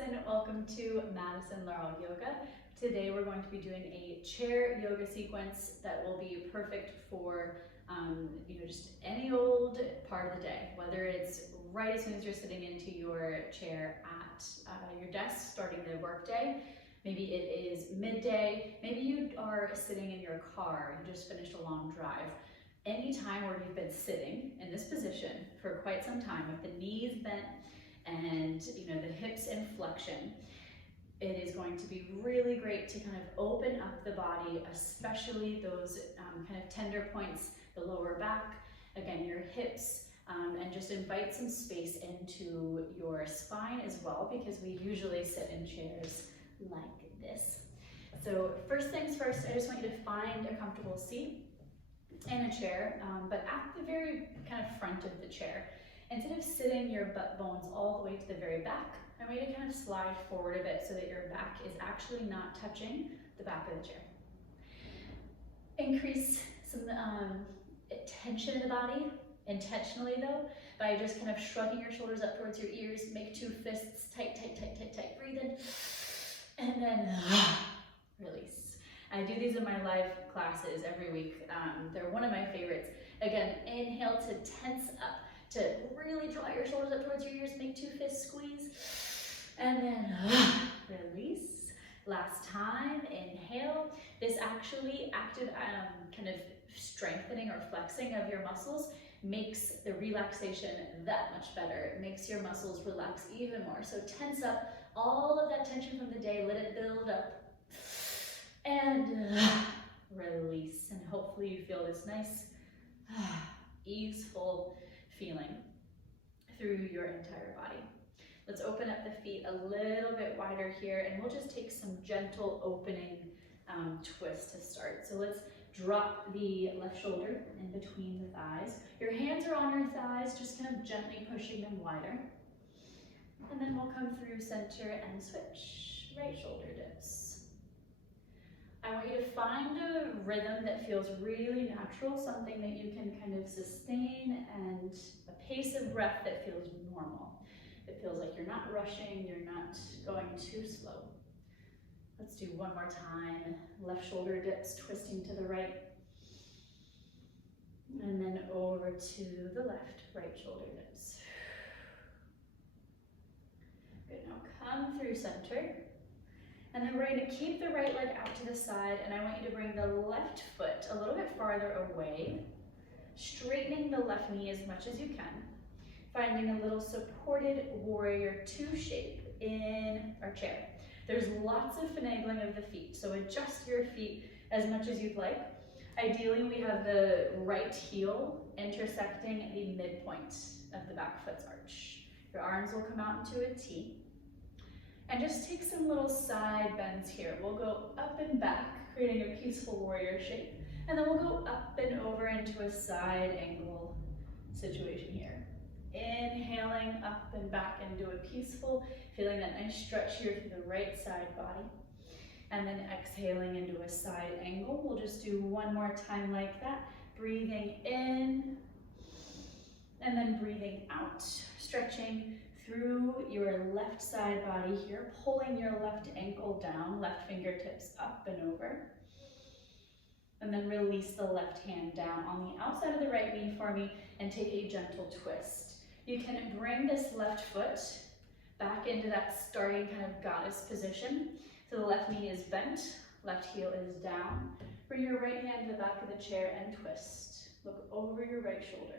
Madison. Welcome to Madison Laurel Yoga. Today we're going to be doing a chair yoga sequence that will be perfect for just any old part of the day, whether it's right as soon as you're sitting into your chair at your desk starting the workday. Maybe it is midday, maybe you are sitting in your car and just finished a long drive. Any time where you've been sitting in this position for quite some time with the knees bent and the hips in flexion, it is going to be really great to kind of open up the body, especially those kind of tender points, the lower back, again, your hips, and just invite some space into your spine as well, because we usually sit in chairs like this. So first things first, I just want you to find a comfortable seat in a chair, but at the very kind of front of the chair. Instead of sitting your butt bones all the way to the very back, I want you to kind of slide forward a bit so that your back is actually not touching the back of the chair. Increase some tension in the body, intentionally though, by just kind of shrugging your shoulders up towards your ears. Make two fists tight, tight, tight, tight, tight. Breathe in, and then release. I do these in my live classes every week. They're one of my favorites. Again, inhale to tense up, to really draw your shoulders up towards your ears. Make two fists, squeeze, and then release. Last time, inhale. This actually active kind of strengthening or flexing of your muscles makes the relaxation that much better. It makes your muscles relax even more. So tense up all of that tension from the day, let it build up, and release. And hopefully you feel this nice, easeful feeling through your entire body. Let's open up the feet a little bit wider here, and we'll just take some gentle opening twists to start. So let's drop the left shoulder in between the thighs. Your hands are on your thighs, just kind of gently pushing them wider. And then we'll come through center and switch. Right shoulder dips. I want you to find a rhythm that feels really natural, something that you can kind of sustain, and a pace of breath that feels normal. It feels like you're not rushing, you're not going too slow. Let's do one more time. Left shoulder dips, twisting to the right. And then over to the left, right shoulder dips. Good, now come through center. And then we're going to keep the right leg out to the side, and I want you to bring the left foot a little bit farther away, straightening the left knee as much as you can, finding a little supported warrior two shape in our chair. There's lots of finagling of the feet, so adjust your feet as much as you'd like. Ideally, we have the right heel intersecting the midpoint of the back foot's arch. Your arms will come out into a T. And just take some little side bends here. We'll go up and back, creating a peaceful warrior shape. And then we'll go up and over into a side angle situation here. Inhaling up and back into a peaceful, feeling that nice stretch here through the right side body. And then exhaling into a side angle. We'll just do one more time like that. Breathing in, and then breathing out. Stretching through your left side body here, pulling your left ankle down, left fingertips up and over. And then release the left hand down on the outside of the right knee for me and take a gentle twist. You can bring this left foot back into that starting kind of goddess position. So the left knee is bent, left heel is down. Bring your right hand to the back of the chair and twist. Look over your right shoulder.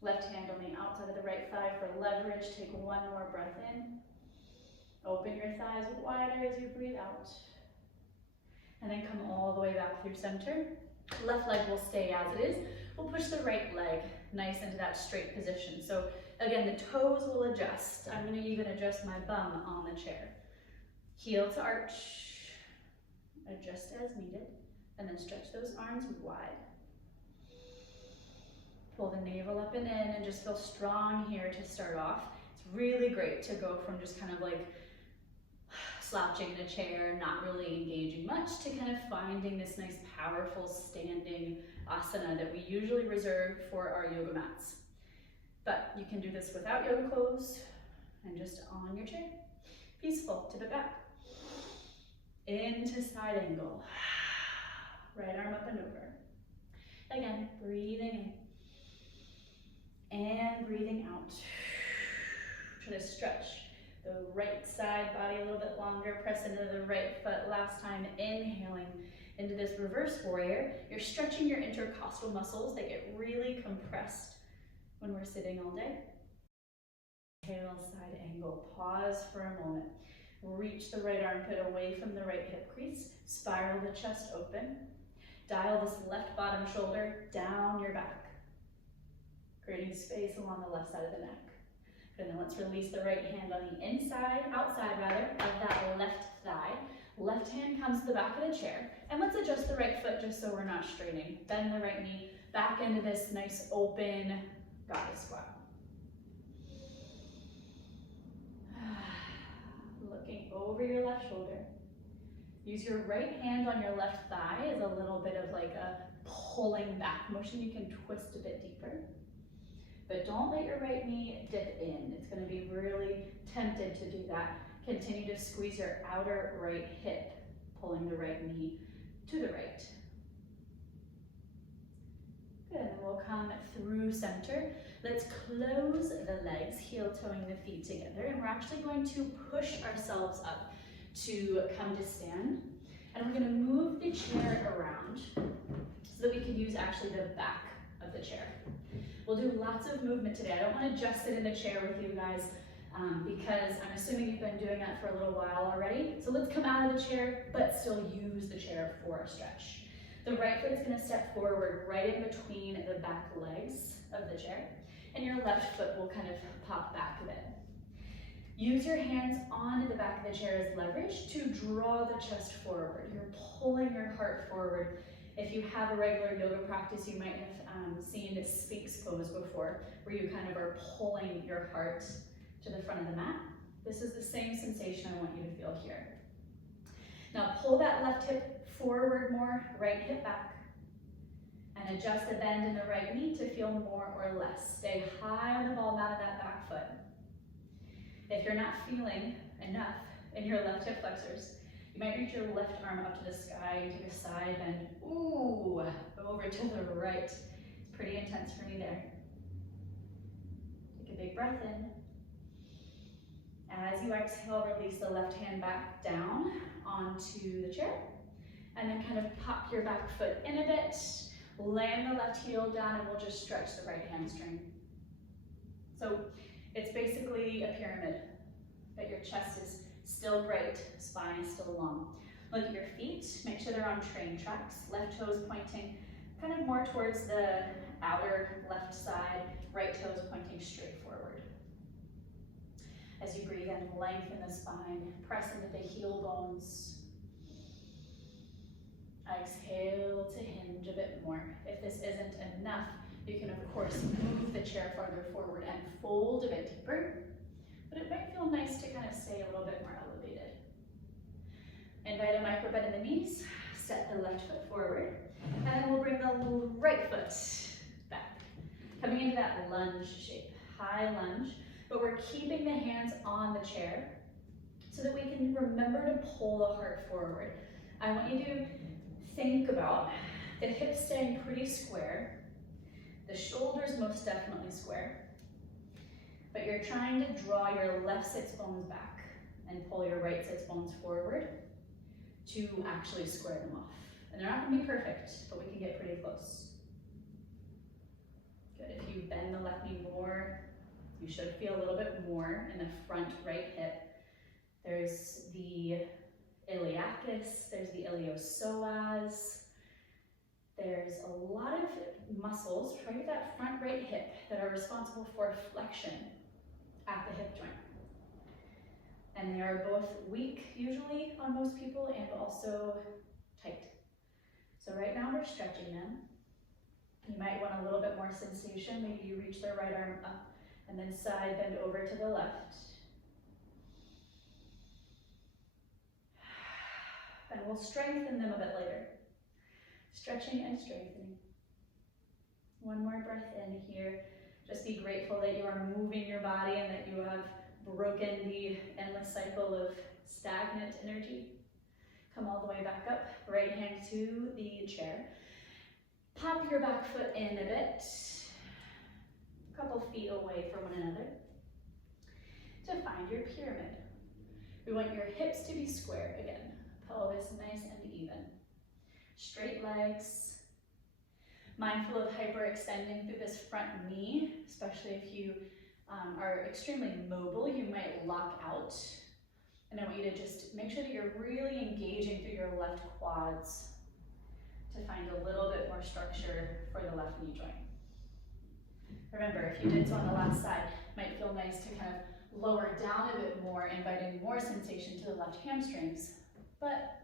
Left hand on the outside of the right thigh for leverage. Take one more breath in. Open your thighs wider as you breathe out. And then come all the way back through center. Left leg will stay as it is. We'll push the right leg nice into that straight position. So again, the toes will adjust. I'm going to even adjust my bum on the chair. Heel to arch. Adjust as needed. And then stretch those arms wide. Pull the navel up and in, and just feel strong here to start off. It's really great to go from just kind of like slouching in a chair, not really engaging much, to kind of finding this nice powerful standing asana that we usually reserve for our yoga mats. But you can do this without yoga clothes, And just on your chair. Peaceful, tip it back. Into side angle. Right arm up and over. Again, breathing in. And breathing out. Try to stretch the right side body a little bit longer. Press into the right foot. Last time, inhaling into this reverse warrior. You're stretching your intercostal muscles. They get really compressed when we're sitting all day. Inhale, side angle. Pause for a moment. Reach the right armpit away from the right hip crease. Spiral the chest open. Dial this left bottom shoulder down your back, creating space along the left side of the neck. Good, now let's release the right hand on the outside of that left thigh. Left hand comes to the back of the chair. And let's adjust the right foot just so we're not straining. Bend the right knee back into this nice open goddess squat. Looking over your left shoulder. Use your right hand on your left thigh as a little bit of like a pulling back motion. You can twist a bit deeper. But don't let your right knee dip in. It's going to be really tempted to do that. Continue to squeeze your outer right hip, pulling the right knee to the right. Good, and then we'll come through center. Let's close the legs, heel toeing the feet together, and we're actually going to push ourselves up to come to stand. And we're going to move the chair around so that we can use actually the back of the chair. We'll do lots of movement today. I don't want to just sit in the chair with you guys because I'm assuming you've been doing that for a little while already. So let's come out of the chair, but still use the chair for a stretch. The right foot is going to step forward right in between the back legs of the chair, and your left foot will kind of pop back a bit. Use your hands onto the back of the chair as leverage to draw the chest forward. You're pulling your heart forward. If you have a regular yoga practice, you might have seen a Sphinx pose before, where you kind of are pulling your heart to the front of the mat. This is the same sensation I want you to feel here. Now pull that left hip forward more, right hip back, and adjust the bend in the right knee to feel more or less. Stay high on the ball mat of that back foot. If you're not feeling enough in your left hip flexors, you might reach your left arm up to the sky, you take a side bend, ooh, over to the right. It's pretty intense for me there. Take a big breath in. As you exhale, release the left hand back down onto the chair, and then kind of pop your back foot in a bit, land the left heel down, and we'll just stretch the right hamstring. So it's basically a pyramid, but your chest is still bright, spine is still long. Look at your feet, make sure they're on train tracks, left toes pointing kind of more towards the outer left side, right toes pointing straight forward. As you breathe in, lengthen the spine, press into the heel bones. Exhale to hinge a bit more. If this isn't enough, you can of course move the chair farther forward and fold a bit deeper, but it might feel nice to kind of stay a little bit more elevated. Invite a micro bend in the knees, step the left foot forward, and then we'll bring the right foot back. Coming into that lunge shape, high lunge, but we're keeping the hands on the chair so that we can remember to pull the heart forward. I want you to think about the hips staying pretty square, the shoulders most definitely square, but you're trying to draw your left sits bones back and pull your right sits bones forward to actually square them off. And they're not going to be perfect, but we can get pretty close. Good. If you bend the left knee more, you should feel a little bit more in the front right hip. There's the iliacus, there's the iliopsoas. There's a lot of muscles right at that front right hip that are responsible for flexion at the hip joint. And they are both weak usually on most people and also tight. So right now we're stretching them. You might want a little bit more sensation. Maybe you reach the right arm up and then side bend over to the left. And we'll strengthen them a bit later. Stretching and strengthening. One more breath in here. Just be grateful that you are moving your body and that you have broken the endless cycle of stagnant energy. Come all the way back up, right hand to the chair. Pop your back foot in a bit, a couple feet away from one another, to find your pyramid. We want your hips to be square again, pelvis nice and even. Straight legs, mindful of hyperextending through this front knee, especially if you are extremely mobile, you might lock out. And I want you to just make sure that you're really engaging through your left quads to find a little bit more structure for the left knee joint. Remember, if you did so on the last side, it might feel nice to kind of lower down a bit more, inviting more sensation to the left hamstrings. But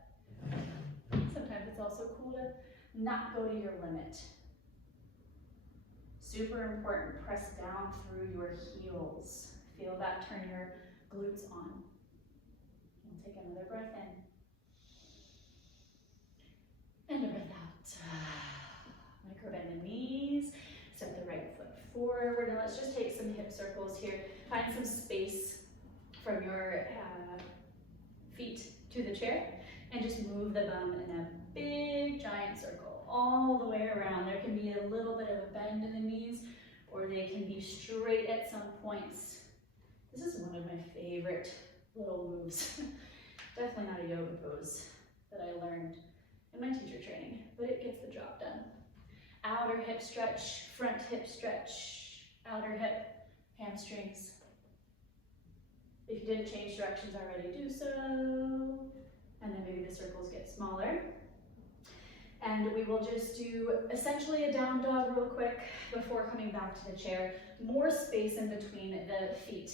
sometimes it's also cool to not go to your limit. Super important, press down through your heels. Feel that turn your glutes on. We'll take another breath in. And a breath out. Micro bend the knees, step the right foot forward. Now let's just take some hip circles here. Find some space from your feet to the chair and just move the bum in a big giant circle all the way around. There can be a little bit of a bend in the knees, or they can be straight at some points. This is one of my favorite little moves. Definitely not a yoga pose that I learned in my teacher training, but it gets the job done. Outer hip stretch, front hip stretch, outer hip, hamstrings. If you didn't change directions already, do so. And then maybe the circles get smaller. And we will just do essentially a down dog real quick before coming back to the chair. More space in between the feet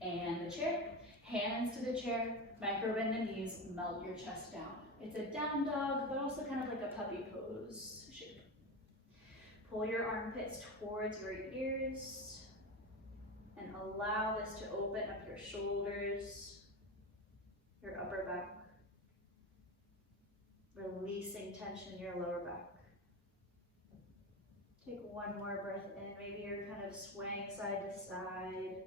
and the chair. Hands to the chair, micro bend the knees, melt your chest down. It's a down dog, but also kind of like a puppy pose shape. Pull your armpits towards your ears and allow this to open up your shoulders, your upper back, releasing tension in your lower back. Take one more breath in. Maybe you're kind of swaying side to side,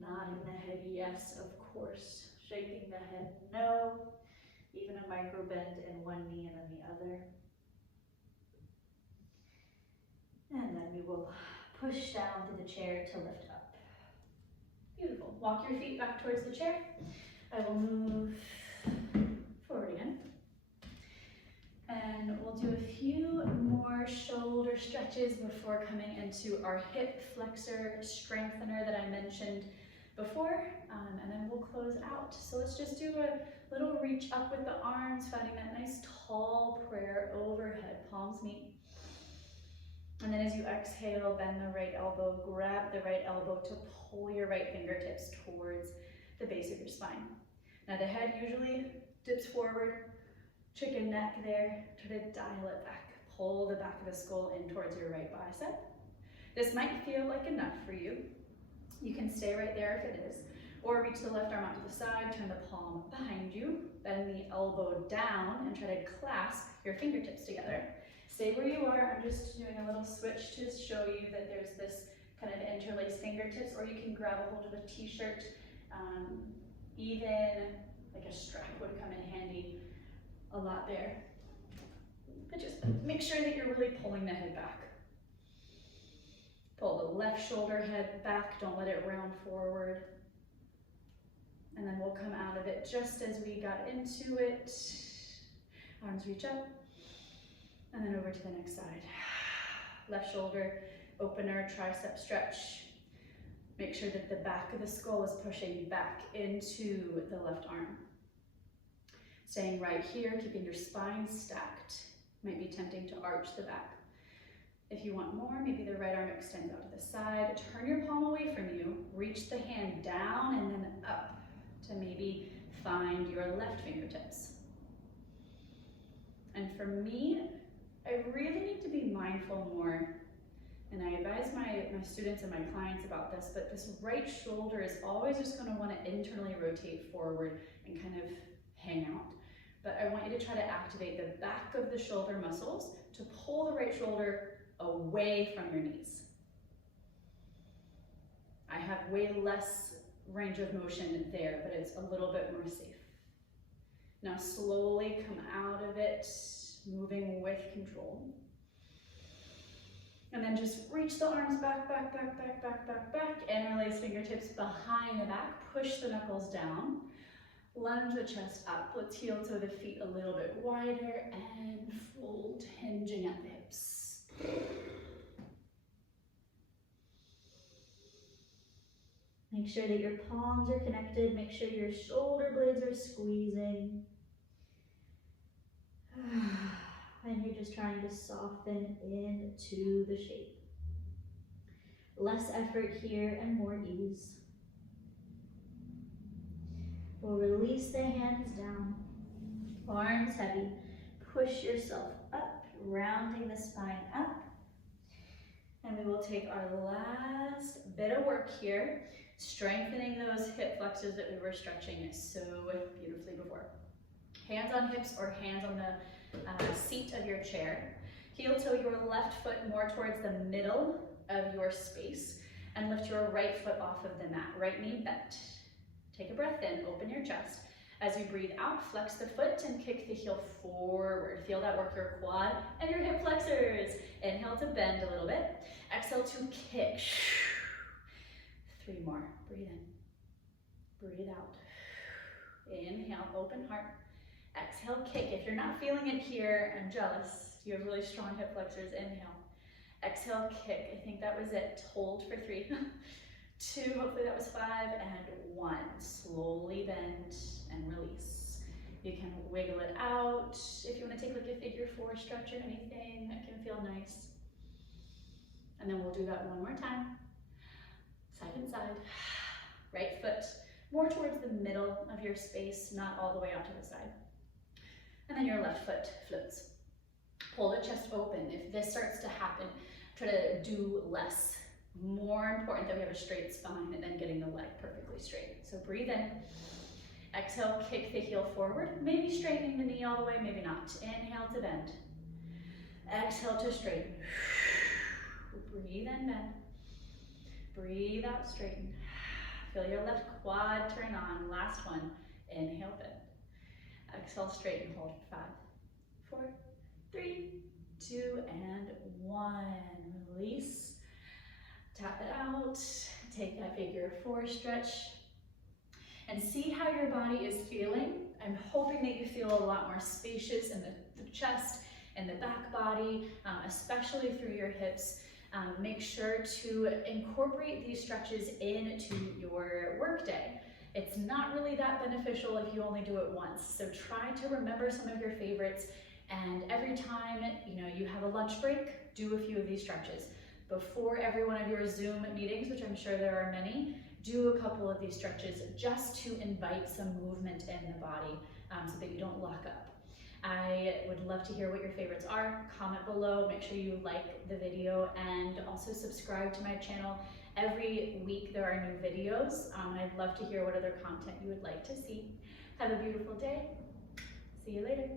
nodding the head yes, of course, shaking the head no, even a micro bend in one knee and then the other. And then we will push down to the chair to lift up. Beautiful. Walk your feet back towards the chair. I will move forward again. And we'll do a few more shoulder stretches before coming into our hip flexor strengthener that I mentioned before, and then we'll close out. So let's just do a little reach up with the arms, finding that nice tall prayer overhead, palms meet. And then as you exhale, bend the right elbow, grab the right elbow to pull your right fingertips towards the base of your spine. Now the head usually dips forward, chicken neck there, try to dial it back. Pull the back of the skull in towards your right bicep. This might feel like enough for you. You can stay right there if it is, or reach the left arm out to the side, turn the palm behind you, bend the elbow down and try to clasp your fingertips together. Stay where you are. I'm just doing a little switch to show you that there's this kind of interlaced fingertips, or you can grab a hold of a t-shirt. Even like a strap would come in handy a lot there. But just make sure that you're really pulling the head back. Pull the left shoulder head back, don't let it round forward. And then we'll come out of it just as we got into it. Arms reach up, and then over to the next side. Left shoulder, opener, tricep stretch. Make sure that the back of the skull is pushing back into the left arm. Staying right here, keeping your spine stacked. Might be tempting to arch the back. If you want more, maybe the right arm extends out to the side. Turn your palm away from you. Reach the hand down and then up to maybe find your left fingertips. And for me, I really need to be mindful more, and I advise my students and my clients about this, but this right shoulder is always just going to want to internally rotate forward and kind of hang out. But I want you to try to activate the back of the shoulder muscles to pull the right shoulder away from your knees. I have way less range of motion there, but it's a little bit more safe. Now slowly come out of it, moving with control. And then just reach the arms back, back, back, back, back, back, back. Interlace fingertips behind the back. Push the knuckles down. Lunge the chest up. Let's heel toe the feet a little bit wider and fold, hinging at the hips. Make sure that your palms are connected. Make sure your shoulder blades are squeezing. And you're just trying to soften into the shape. Less effort here and more ease. We'll release the hands down, arms heavy. Push yourself up, rounding the spine up. And we will take our last bit of work here, strengthening those hip flexors that we were stretching so beautifully before. Hands on hips or hands on the seat of your chair. Heel toe your left foot more towards the middle of your space and lift your right foot off of the mat. Right knee bent. Take a breath in, open your chest. As you breathe out, flex the foot and kick the heel forward. Feel that work your quad and your hip flexors. Inhale to bend a little bit. Exhale to kick. 3 more. Breathe in. Breathe out. Inhale, open heart. Exhale, kick. If you're not feeling it here, I'm jealous. You have really strong hip flexors. Inhale. Exhale, kick. I think that was it. Hold for 3, 2, hopefully that was 5, and 1. Slowly bend and release. You can wiggle it out. If you want to take like a figure 4 stretch or anything, that can feel nice. And then we'll do that one more time. Side and side. Right foot more towards the middle of your space, not all the way out to the side. And then your left foot floats. Pull the chest open. If this starts to happen, try to do less. More important that we have a straight spine and then getting the leg perfectly straight. So breathe in. Exhale, kick the heel forward. Maybe straightening the knee all the way, maybe not. Inhale to bend. Exhale to straighten. Breathe in, bend. Breathe out, straighten. Feel your left quad turn on. Last one. Inhale, bend. Exhale, straighten, hold for 5, 4, 3, 2, and 1. Release. Tap it out. Take that figure 4 stretch. And see how your body is feeling. I'm hoping that you feel a lot more spacious in the chest and the back body, especially through your hips. Make sure to incorporate these stretches into your workday. It's not really that beneficial if you only do it once. So try to remember some of your favorites, and every time you have a lunch break, do a few of these stretches. Before every one of your Zoom meetings, which I'm sure there are many, do a couple of these stretches just to invite some movement in the body so that you don't lock up. I would love to hear what your favorites are. Comment below, make sure you like the video, and also subscribe to my channel. Every week there are new videos, and I'd love to hear what other content you would like to see. Have a beautiful day. See you later.